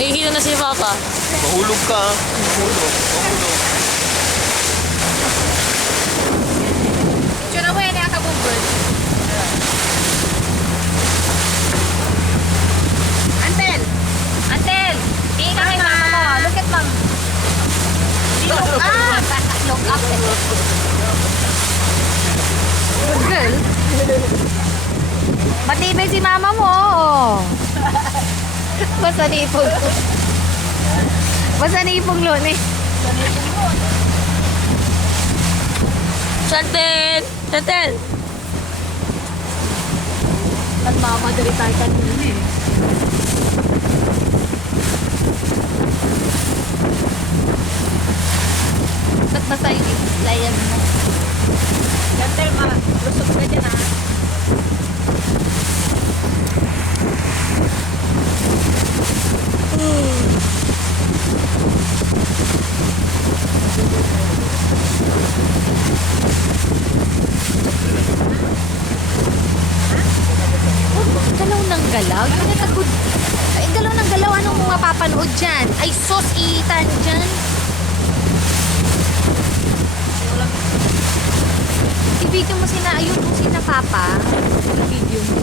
Nahihilo na si Papa. Mahulog ka. Mahulog. Mahulog. Tsura mo yan, nakakabubol. Antel! Antel! Tingin ka kay mama mo. Look at mom. Look up! Look up. Good girl. Matibay si mama mo. Basta nipong. Basta nipong luni. Chantel! Chantel! Nagmamadali tayo kanina eh. Ba't basta yung layan mo? Gantel, lusot ka dyan ha. Galaw ng galaw? Yung nagagod. Ay, galaw ng galaw. Anong mapapanood dyan? Ay, sos itan dyan. I-video mo sina, ayun mo sina Papa. I-video mo.